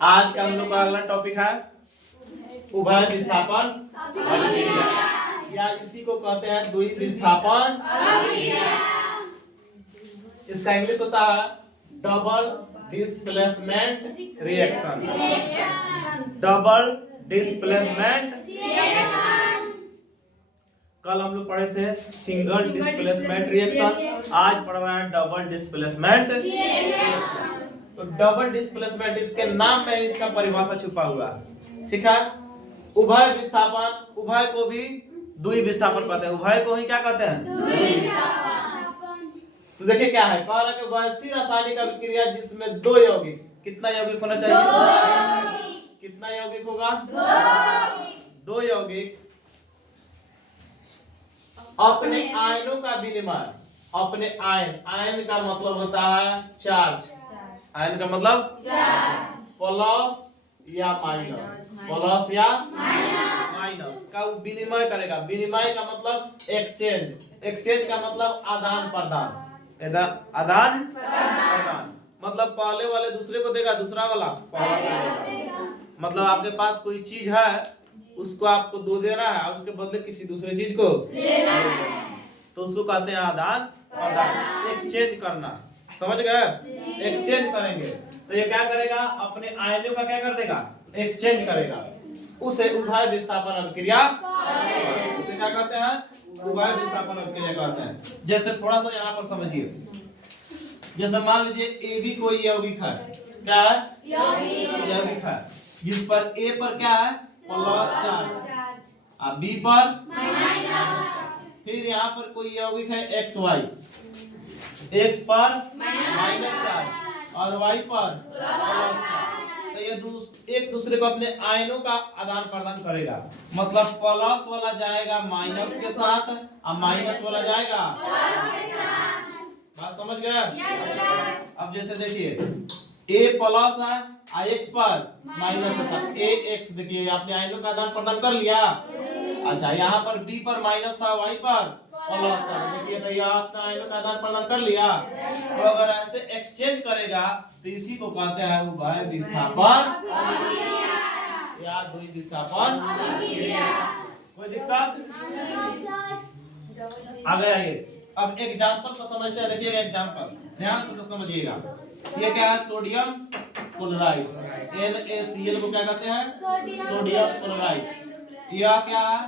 आज का हम लोग का अगला टॉपिक है उभय विस्थापन अभिक्रिया, या इसी को कहते हैं द्वि विस्थापन अभिक्रिया। इसका इंग्लिश होता है double displacement reaction. Double displacement reaction. कल हम लोग पढ़े थे सिंगल डिस्प्लेसमेंट रिएक्शन, आज पढ़ रहे हैं डबल डिस्प्लेसमेंट रिएक्शन। तो डबल डिस्प्लेसमेंट इसके नाम में इसका परिभाषा छुपा हुआ है, ठीक है। उभय विस्थापन, उभय को भी द्वि विस्थापन कहते हैं। उभय को ही क्या कहते हैं? द्वि विस्थापन। तो देखिए क्या है, कह रहा है कि वैसी रासायनिक अभिक्रिया जिसमें दो यौगिक, कितना यौगिक होना चाहिए? कितना यौगिक होगा? दो यौगिक अपने आयनों का विनिमय, अपने आयन का मतलब होता है चार्ज। आयन का मतलब प्लस या माइनस, प्लस या माइनस का विनिमय करेगा। विनिमय का मतलब एक्सचेंज, एक्सचेंज का मतलब आदान प्रदान, आदान प्रदान मतलब पहले वाले दूसरे को देगा, दूसरा वाला पहला। मतलब आपके पास कोई चीज है, उसको आपको दो देना है, उसके बदले किसी दूसरे चीज को लेना है, तो उसको कहते हैं आदान प्रदान, एक्सचेंज करना। समझ गए? एक्सचेंज करेंगे तो ये क्या करेगा, अपने आयनों का क्या कर देगा? एक्सचेंज करेगा। उसे उभय विस्थापन अभिक्रिया, उसे क्या कहते हैं? उभय विस्थापन अभिक्रिया कहते हैं। जैसे थोड़ा सा यहाँ पर समझिए, जैसे मान लीजिए ए बी कोई यौगिक है, क्या है? यौगिक है जिस पर ए पर क्या है? प्लस चार्ज, और बी पर माइनस। फिर यहाँ पर कोई यौगिक है एक्स वाई, एक्स पर माइनस चार्ज और वाई पर प्लस चार्ज। तो ये एक दूसरे को अपने आयनों का आदान प्रदान करेगा। मतलब प्लस वाला जाएगा माइनस के साथ और माइनस वाला जाएगा प्लस के साथ। बात समझ गए? अब जैसे देखिए ए प्लस है और एक्स पर माइनस था, ए एक्स, देखिए आपने आयनों का आदान प्रदान कर लिया। अच्छा, यहाँ पर बी पर माइनस था, वाई पर प्लस था, देखिए तो यहाँ अपना आयनों का आदान प्रदान कर लिया। तो अगर ऐसे एक्सचेंज करेगा तो इसी को कहते हैं उभय विस्थापन या द्वि विस्थापन। कोई दिक्कत? आगे आइए, अब एग्जांपल को समझते हैं। देखिएगा एग्जांपल, ध्यान से तो समझिएगा। ये क्या है? सोडियम क्लोराइड, NaCl को क्या कहते हैं? Sodium chloride. यह क्या है?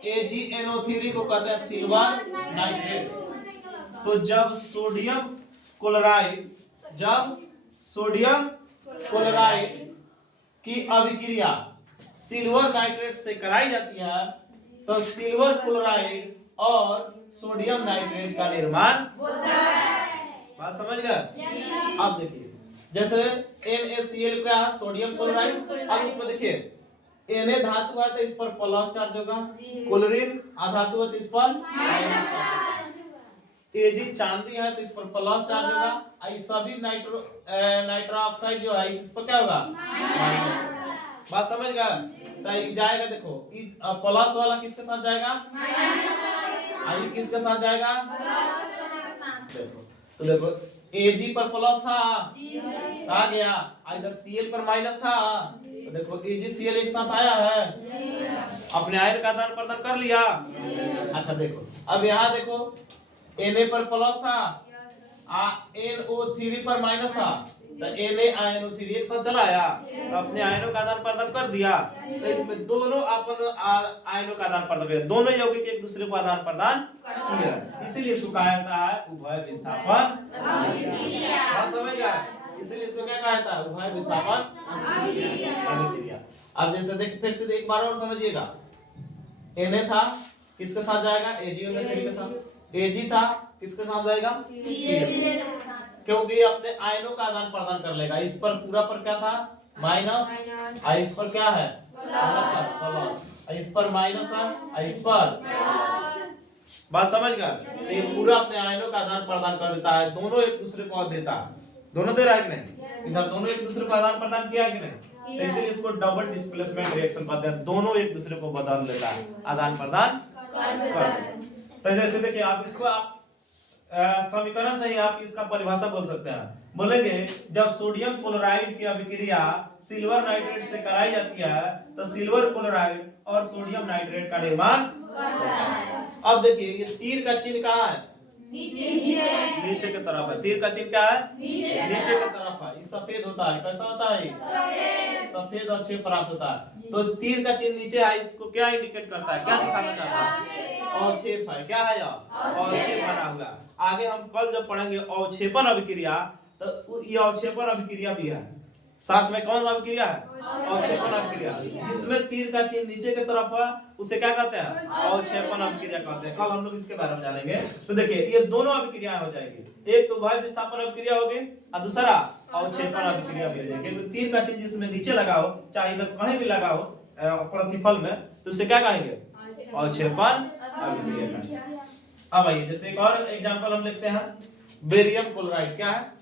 AgNO3 को कहते हैं सिल्वर नाइट्रेट। तो जब सोडियम क्लोराइड की अभिक्रिया सिल्वर नाइट्रेट से कराई जाती है तो सिल्वर क्लोराइड और सोडियम नाइट्रेट का निर्माण होता है। बात समझ गए? अब देखिए जैसे NaCl क्या है? Sodium chloride. अब इसमें देखिए Na धातु है तो इस पर प्लस चार्ज होगा, क्लोरीन अधातु है तो इस पर माइनस चार्ज, Ag चांदी है तो इस पर प्लस चार्ज होगा, और सभी नाइट्रो ऑक्साइड जो है इस पर क्या होगा? माइनस। बात समझ गए? तो ये जाएगा, देखो प्लस वाला किसके साथ जाएगा? माइनस। किसके साथ जाएगा? देखो तो देखो Ag पर प्लस था, आ गया, इधर Cl पर माइनस था, तो देखो AgCl एक साथ आया है, अपने आयन का आदान प्रदान कर लिया। अच्छा देखो, अब यहाँ देखो Na पर प्लस था, NO3 पर माइनस था, तो NaINO3 एक साथ चला आया, तो अपने आयनों का आदान प्रदान कर दिया। तो इसमें दोनों अपन आयनों का आदान प्रदान किया, दोनों यौगिक एक दूसरे को आदान प्रदान किया, इसीलिए इसको कहा जाता है उभय विस्थापन अभिक्रिया। बात समझ गया? इसीलिए इसको क्या कहा जाता है? उभय विस्थापन अभिक्रिया। अब जैसे देख, फिर से एक बार और समझिएगा। Na था, किसके साथ जाएगा? AgNO3 के साथ। Ag था, किसके साथ जाएगा? Cl, क्योंकि अपने आयनों का आदान प्रदान कर लेगा। इस पर पूरा पर क्या था? माइनस, और इस पर क्या है? प्लस, इस पर माइनस है और इस पर प्लस। बात समझ गए? तो ये पूरा अपने आयनों का आदान प्रदान कर देता है, दोनों एक दूसरे को देता है। दोनों दे रहा है कि नहीं? इधर दोनों एक दूसरे को आदान प्रदान किया है कि नहीं? तो इसीलिए इसको डबल डिस्प्लेसमेंट रिएक्शन कहते हैं, दोनों एक दूसरे को बदल लेता है, आदान प्रदान कर देता है। तो जैसे देखिए आप इसको समीकरण से ही आप इसका परिभाषा बोल सकते हैं। बोलेंगे जब सोडियम क्लोराइड की अभिक्रिया सिल्वर नाइट्रेट से कराई जाती है तो सिल्वर क्लोराइड और सोडियम नाइट्रेट का निर्माण होता है। अब देखिए ये तीर का चिन्ह कहाँ है? नीचे की तरफ है। तीर का चिन्ह क्या है? नीचे की तरफ है। ये सफेद होता है। कैसा होता है? सफेद और छेद प्राप्त होता है। तो तीर का चिन्ह नीचे है, इसको क्या इंडिकेट करता है? क्या दिखाना चाहता है? अवक्षेप है। क्या है यह? अवक्षेप बना हुआ। आगे हम कल जब पढ़ेंगे अवक्षेपण अभिक्रिया तो ये अवक्षेपण अभिक्रिया भी है। साथ में कौन अभिक्रिया है? अवक्षेपण अभिक्रिया। जिसमें तीर का चिन्ह नीचे की तरफ है उसे क्या कहते हैं? अवक्षेपण अभिक्रिया कहते हैं। कल हम लोग इसके बारे में जानेंगे। तो देखिए ये दोनों अभिक्रियाएं हो जाएगी। एक तो उभय विस्थापन अभिक्रिया होगी और दूसरा अवक्षेपण अभिक्रिया भी हो जाएगी। क्योंकि तीर का चिन्ह जिसमें नीचे लगा हो चाहे इधर कहीं भी लगा हो प्रतिफल में तो उसे क्या कहेंगे? अवक्षेपण अभिक्रिया। अब आइए जैसे एक और एग्जांपल हम लिखते हैं। Barium chloride. क्या है?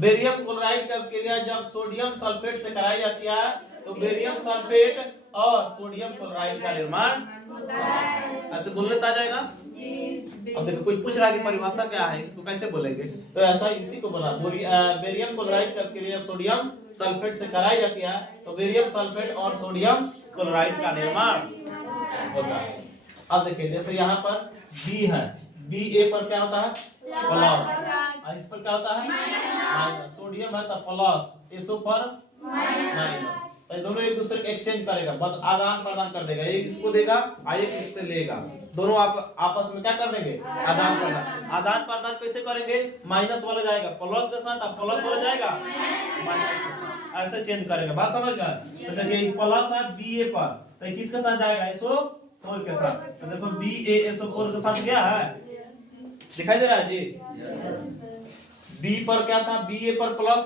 बेरियम क्लोराइड की अभिक्रिया जब सोडियम सल्फेट से कराई जाती है तो बेरियम सल्फेट और सोडियम क्लोराइड का निर्माण होता है। ऐसे बोलने आ जाएगा। अब देखो कोई पूछ रहा है कि परिभाषा क्या है, इसको कैसे बोलेंगे? तो ऐसा इसी को बोला। बेरियम क्लोराइड की अभिक्रिया सोडियम सल्फेट से कराई जाती है तो बेरियम सल्फेट और सोडियम क्लोराइड का निर्माण होता है। अब देखिए जैसे यहाँ पर बी है, बी ए पर क्या होता है? प्लस। इस पर क्या होता है? माइनस। सोडियम है तो प्लस, एसओ पर माइनस। तो दोनों एक दूसरे को एक्सचेंज करेगा, बस आदान प्रदान कर देगा। एक इसको देगा और एक इससे लेगा। दोनों आप आपस में क्या कर देंगे? आदान प्रदान। आदान प्रदान कैसे करेंगे? माइनस वाला जाएगा प्लस के साथ, अब प्लस वाला जाएगा माइनस के साथ। ऐसे चेंज करेंगे। बात समझ गए? तो देखिए प्लस है बी ए पर तो किसके साथ जाएगा? एसओ 4 के साथ। तो देखो बी ए एसओ 4 के साथ क्या है? दिखाई दे रहा है जी? बी पर क्या था? बी ए पर प्लस,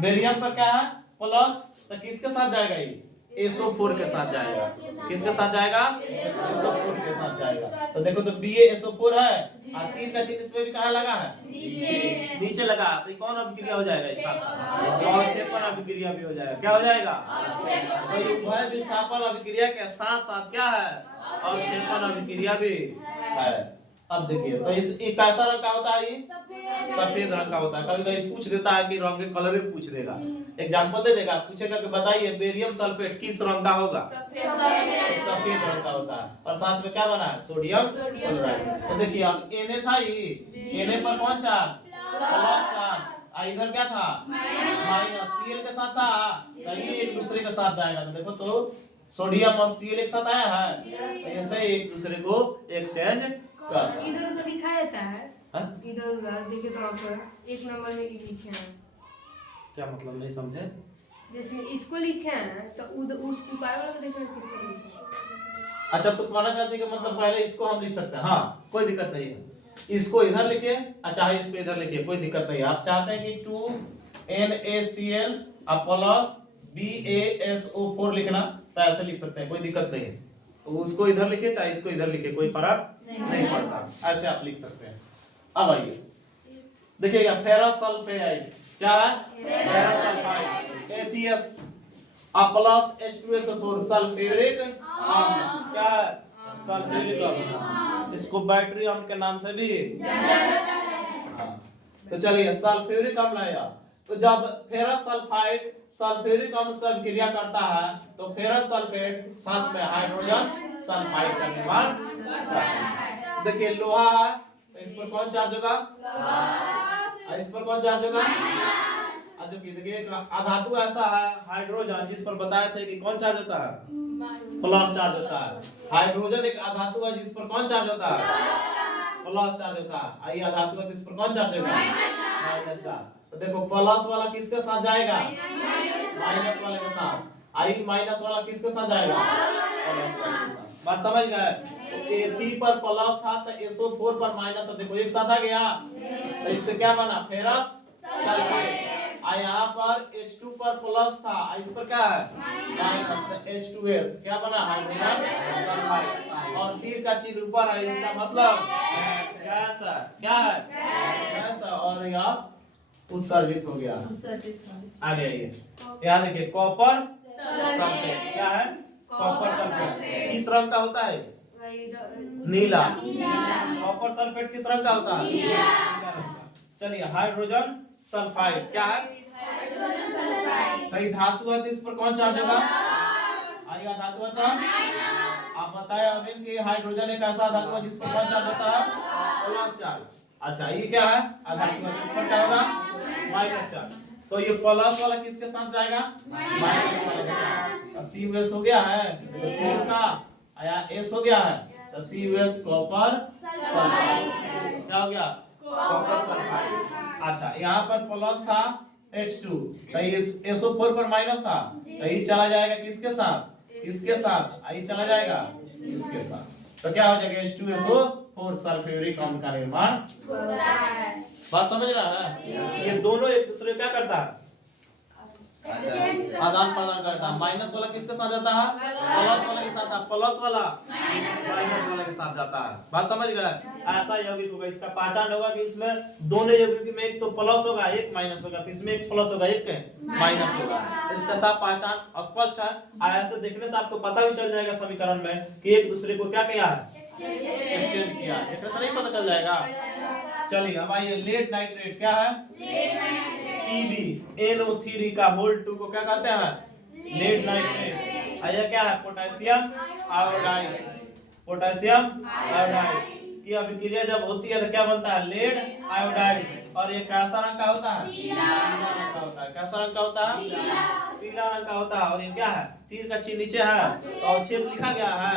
बेरियम पर क्या है? प्लस। तो किसके साथ जाएगा? ये SO4 के साथ जाएगा। किसके साथ जाएगा? SO4 के साथ जाएगा। तो देखो तो BaSO4 है और तीर का चिन्ह इसमें भी कहाँ लगा है? नीचे लगा। तो ये कौन अभिक्रिया हो जाएगा? एक साथ अवक्षेपण अभिक्रिया भी हो जाएगा। क्या हो जाएगा? तो ये उभय विस्थापन अभिक्रिया के साथ साथ क्या है? अवक्षेपण अभिक्रिया भी है। अब देखिए तो इस कैसा रंग का होता है? ये सफेद रंग का होता है। कभी कभी पूछ देता है कि रंग के कलर भी पूछ देगा। एग्जांपल दे देगा, पूछेगा कि बताइए बेरियम सल्फेट किस रंग का होगा? सफेद रंग का होता है। और साथ में क्या बना है? Sodium chloride. तो देखिए अब Na था, ये Na पर कौन चार्ज? Plus charge. इधर क्या था? माइनस। Cl के साथ था तो ये एक दूसरे के साथ जाएगा। तो देखो तो सोडियम और Cl एक साथ आया है, ऐसे एक दूसरे को एक्सचेंज इधर उधर लिखा रहता है। इधर उधर देखिए तो आप एक नंबर में लिखे हैं। क्या मतलब? नहीं समझे। जैसे इसको लिखे हैं तो उधर उस ऊपर वाला देखना किसको लिखे हैं। अच्छा तो कहना चाहते हैं कि मतलब पहले इसको हम लिख सकते हैं। हाँ कोई दिक्कत नहीं है। इसको इधर लिखिए, अच्छा इसको इधर लिखिए, कोई दिक्कत नहीं है। आप चाहते हैं कि 2NaCl प्लस BaSO4 लिखना तो ऐसे लिख सकते हैं, कोई दिक्कत नहीं है। उसको इधर लिखिए चाहे इसको इधर लिखिए, कोई फर्क नहीं पड़ता। ऐसे आप लिख सकते हैं। अब आइए देखिएगा फेरस सल्फाइड। क्या है? Ferrous sulphide FeS plus H2SO4 sulphuric अम्ल। क्या है? सल्फ्यूरिक अम्ल। इसको बैटरी अम्ल के नाम से भी हाँ। तो चलिए सल्फ्यूरिक अम्ल है यार। तो जब फेरस सल्फाइड सल्फ्यूरिक अम्ल से अभिक्रिया करता है तो फेरस सल्फेट साथ में हाइड्रोजन सल्फाइड का निर्माण करता है। देखिए लोहा है तो इस पर कौन चार्ज होगा? प्लस। इस पर कौन चार्ज होगा? माइनस। जो कि देखिए अधातु ऐसा है हाइड्रोजन जिस पर बताए थे कि कौन चार्ज होता है? प्लस चार्ज होता है। हाइड्रोजन एक अधातु है जिस पर कौन चार्ज होता है? प्लस चार्ज होता है। आई अधातु है जिस पर कौन चार्ज होगा? Minus charge. तो देखो प्लस वाला किसके साथ जाएगा? माइनस वाले के साथ। आई माइनस वाला किसके साथ जाएगा? प्लस वाले के साथ। बात समझ गए? तो Fe पर प्लस था तो SO4 पर माइनस, तो देखो एक साथ आ गया। तो इससे क्या बना? Ferrous sulphate. यहाँ पर H2 पर प्लस था, इस पर क्या है? माइनस। तो H2S क्या बना? Hydrogen sulphide. और तीर का चिन्ह ऊपर है, इसका मतलब गैस है। क्या है? गैस है। और यह उत्सर्जित हो गया। आगे आइए यहाँ देखिए कॉपर सल्फेट। क्या है? कॉपर सल्फेट किस रंग का होता है? नीला। कॉपर सल्फेट किस रंग का होता है? नीला रंग का। चलिए हाइड्रोजन सल्फाइड क्या है? कई धातु है तो इस पर कौन चार्ज होगा? आएगा धातु है तो आप बताया अभी कि हाइड्रोजन एक ऐसा धातु है जिस पर कौन चार्ज होता है? Plus charge. अच्छा ये क्या है? धातु है इस पर क्या होगा? Minus charge. तो ये प्लस वाला किसके साथ जाएगा? माइनस वाले के साथ। COS हो गया है तो C का आया S हो गया है तो COS कॉपर सल्फाइड क्या हो गया? Copper sulphide. अच्छा यहाँ पर प्लस था H2 तो ये SO4 पर माइनस था तो ये चला जाएगा किसके साथ? इसके साथ। ये चला जाएगा इसके साथ तो क्या हो जाएगा? H2SO4 सल्फ्यूरिक अम्ल का निर्माण होता है। बात समझ रहा है? ये दोनों एक दूसरे को क्या करता है? आदान प्रदान करता है। माइनस वाला किसके साथ जाता है? प्लस वाला के साथ। प्लस वाला माइनस वाला के साथ जाता है। बात समझ गए? ऐसा यौगिक होगा, इसका पहचान होगा कि इसमें दोनों यौगिक में एक तो प्लस होगा एक माइनस होगा, तो इसमें एक प्लस होगा एक माइनस होगा। इसका सब पहचान स्पष्ट है। ऐसे देखने से आपको पता भी चल जाएगा समीकरण में कि एक दूसरे को क्या किया है? एक्सचेंज किया। देखने से नहीं पता चल जाएगा? चलिए अब आइए लेड नाइट्रेट क्या है? PbNO3 का होल 2 को क्या कहते हैं? Lead nitrate. आइए क्या है? Potassium iodide. पोटेशियम आयोडाइड की अभिक्रिया जब होती है तो क्या बनता है? Lead iodide. और ये कैसा रंग का होता है? पीला रंग का होता है। कैसा रंग का होता है? पीला रंग का होता है। और ये क्या है? तीर का चिन्ह नीचे है और छेद लिखा गया है,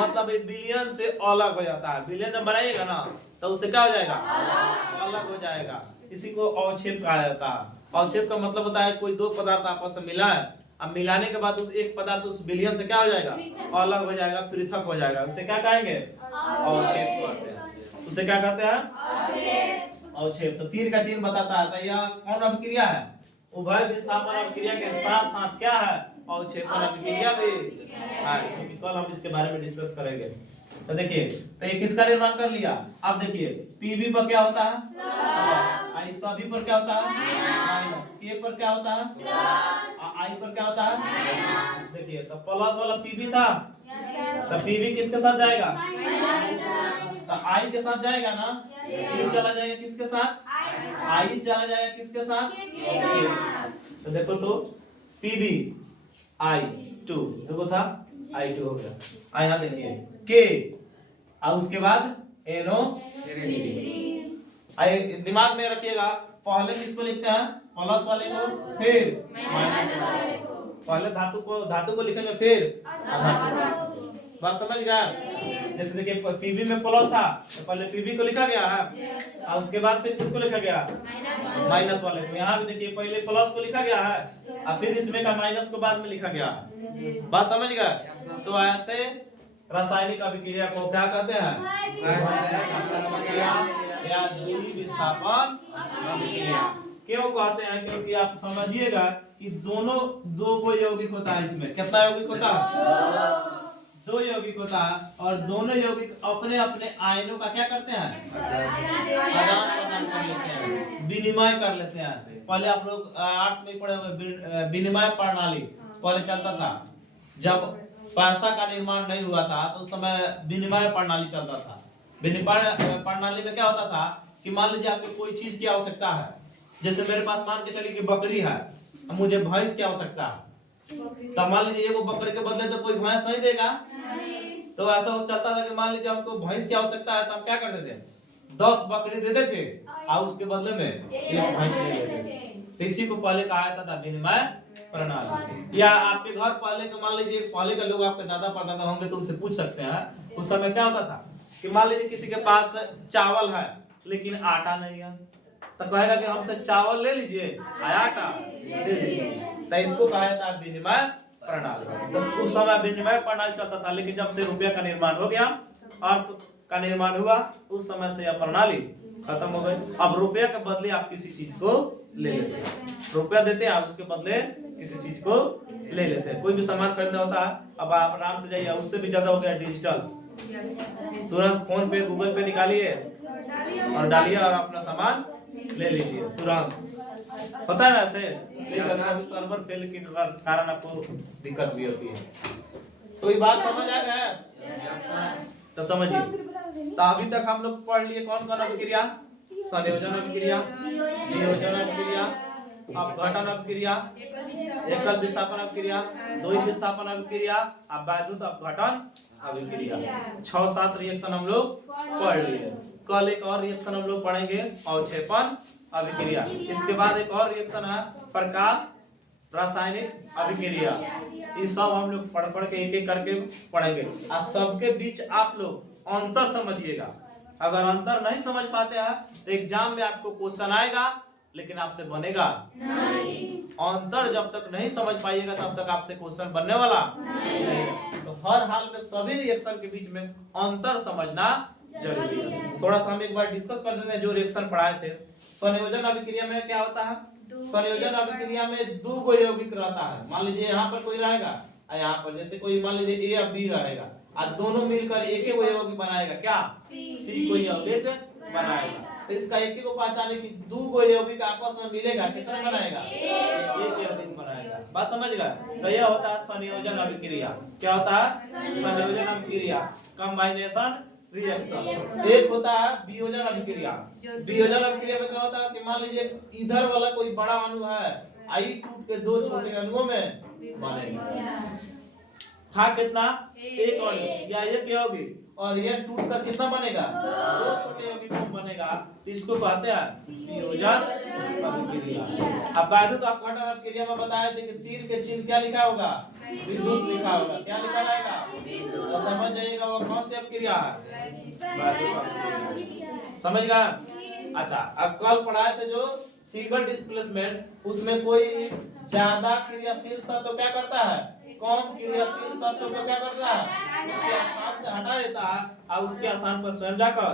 मतलब एक बिलियन से अलग हो जाता है। बिलियन में बनाइएगा ना तो उससे क्या हो जाएगा? अलग हो जाएगा। इसी को अवक्षेप कहा जाता है। अवक्षेप का मतलब होता है कोई दो पदार्थ आपस में मिला है, अब मिलाने के बाद उस एक पदार्थ उस बिलियन से क्या हो जाएगा? अलग हो जाएगा, पृथक हो जाएगा। उसे क्या कहेंगे? अवक्षेप कहते हैं। उसे क्या कहते हैं? अवक्षेप। तो तीर का चिन्ह बताता है। तो यह कौन अभिक्रिया है? उभय विस्थापन अभिक्रिया के साथ साथ क्या है? अवक्षेपण अभिक्रिया भी है, क्योंकि कल हम इसके बारे में डिस्कस करेंगे। तो देखिए तो ये किसका निर्माण कर लिया? अब देखिए Pb पर क्या होता है? प्लस। I सभी पर क्या होता है? माइनस। K पर क्या होता है? प्लस। I पर क्या होता है? माइनस। देखिए तो प्लस वाला Pb था तो Pb किसके साथ जाएगा? तो I के साथ जाएगा ना। ये चला जाएगा किसके साथ? I चला जाएगा किसके साथ? तो देखो तो Pb I2 देखो था I2 हो गया। यहाँ देखिए K और उसके बाद NO3। आइए दिमाग में रखिएगा, पहले किसको लिखते हैं? प्लस वाले को, फिर माइनस वाले को। पहले धातु को लिखेंगे फिर अधातु को। बात समझ गए? जैसे देखिए Pb में प्लस था तो पहले Pb को लिखा गया है और उसके बाद फिर किसको लिखा गया? माइनस वाले को। यहाँ भी देखिए पहले प्लस को लिखा गया है और फिर इसमें का माइनस को बाद में लिखा गया है। बात समझ गए? तो ऐसे रासायनिक अभिक्रिया को क्या कहते हैं? या दूरी विस्थापन अभिक्रिया। क्यों कहते हैं? क्योंकि आप समझिएगा कि दोनों दो कोई यौगिक होता है। इसमें कितना यौगिक होता है? दो यौगिक होता है और दोनों यौगिक अपने अपने आयनों का क्या करते हैं? आदान प्रदान कर लेते हैं, विनिमय कर लेते हैं। पहले आप लोग आर्ट्स में पढ़े हुए विनिमय प्रणाली पहले चलता था। जब पैसा का निर्माण नहीं हुआ था तो उस समय विनिमय प्रणाली चलता था। विनिमय प्रणाली में क्या होता था कि मान लीजिए आपको कोई चीज की आवश्यकता है, जैसे मेरे पास मान के चलिए कि बकरी है, मुझे भैंस की आवश्यकता है, तब मान लीजिए वो बकरी के बदले तो कोई भैंस नहीं देगा। तो ऐसा चलता था कि मान लीजिए हमको भैंस की आवश्यकता है तो हम क्या करते थे? 10 बकरी दे देते और उसके बदले में एक भैंस ले लेते। तो इसी को पहले कहा जाता था विनिमय प्रणाली। या आपके घर पहले के मान लीजिए पहले के लोग आपके दादा परदादा होंगे तो उनसे पूछ सकते हैं, उस समय क्या होता था कि मान लीजिए किसी के पास चावल है लेकिन आटा नहीं है, तो कहेगा कि हमसे चावल ले लीजिए आटा दे दीजिए। तो इसको कहा जाता है विनिमय प्रणाली। तो उस समय विनिमय प्रणाली चलता था, लेकिन जब से रुपया का निर्माण हो गया, अर्थ का निर्माण हुआ, उस समय से यह प्रणाली खत्म हो गई। अब रुपया के बदले आप किसी चीज को ले लेते हैं, रुपया देते हैं आप उसके बदले किसी चीज को ले लेते हैं। कोई भी सामान खरीदना होता है, अब आप आराम से जाइए, उससे भी ज्यादा हो गया डिजिटल, तुरंत फोन पे गूगल पे निकालिए और डालिए और अपना सामान ले लीजिए तुरंत। पता है ना ऐसे, लेकिन सर्वर फेल के कारण आपको दिक्कत भी होती है। तो ये बात समझ आ गया है? तो समझिए, तो अभी तक हम लोग पढ़ लिए कौन कौन अभिक्रिया? संयोजन अभिक्रिया, वियोजन अभिक्रिया, अपघटन अभिक्रिया, एकल विस्थापन अभिक्रिया, द्वि विस्थापन अभिक्रिया, अब वैद्युत अपघटन अभिक्रिया। 6-7 रिएक्शन हम लोग पढ़ लिए। कल एक और रिएक्शन हम लोग पढ़ेंगे, अवक्षेपण अभिक्रिया। इसके बाद एक और रिएक्शन है प्रकाश रासायनिक अभिक्रिया। ये सब हम लोग पढ़ के एक एक करके पढ़ेंगे। और सबके बीच आप लोग अंतर समझिएगा। अगर अंतर नहीं समझ पाते हैं तो एग्जाम में आपको क्वेश्चन आएगा लेकिन आपसे बनेगा नहीं। अंतर जब तक नहीं समझ पाइएगा तब तक आपसे क्वेश्चन बनने वाला नहीं। तो हर हाल में सभी रिएक्शन के बीच में अंतर समझना जरूरी है। थोड़ा सा हम एक बार डिस्कस कर देते हैं जो रिएक्शन पढ़ाए थे। संयोजन अभिक्रिया में क्या होता है? संयोजन अभिक्रिया में दो गो यौगिक रहता है। मान लीजिए यहाँ पर कोई रहेगा और यहाँ पर जैसे कोई मान लीजिए ए और बी रहेगा और दोनों मिलकर एक ही यौगिक बनाएगा। क्या? सी को यौगिक बनाएगा। तो इसका एक ही को पहचाने की दो गो यौगिक आपस में मिलेगा कितना बनाएगा? एक यौगिक बनाएगा। बात समझ गए? तो यह होता है संयोजन अभिक्रिया। क्या होता है? संयोजन अभिक्रिया, कंबाइनेशन रिएक्शन। एक होता है वियोजन अभिक्रिया। वियोजन अभिक्रिया में क्या होता है कि मान लीजिए इधर वाला कोई बड़ा अणु है, आई टूट के दो छोटे अणुओं में बनेगा। था कितना? एक अणु या एक यौगिक, और ये टूट कर कितना बनेगा? दो छोटे यौगिक बनेगा। तो इसको कहते हैं वियोजन अभिक्रिया। अब वैद्युत अपघटन अभिक्रिया में बताया थे कि तीर के चिन्ह क्या लिखा होगा? विद्युत लिखा होगा। क्या लिखा रहेगा? तो समझ जाइएगा वो कौन सी अभिक्रिया है? समझ गए? अच्छा, अब कल पढ़ाए थे जो सिंगल डिस्प्लेसमेंट, उसमें कोई ज्यादा क्रियाशील तत्व क्या करता है? कम क्रियाशील तत्व को क्या करता है? उसके स्थान से हटा देता है और उसके स्थान पर स्वयं जाकर।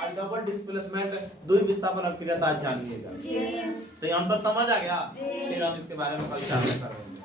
और डबल डिस्प्लेसमेंट द्वि विस्थापन अभिक्रिया आज जानिएगा। तो ये अंतर समझ आ गया? फिर हम इसके बारे में कल चर्चा करेंगे।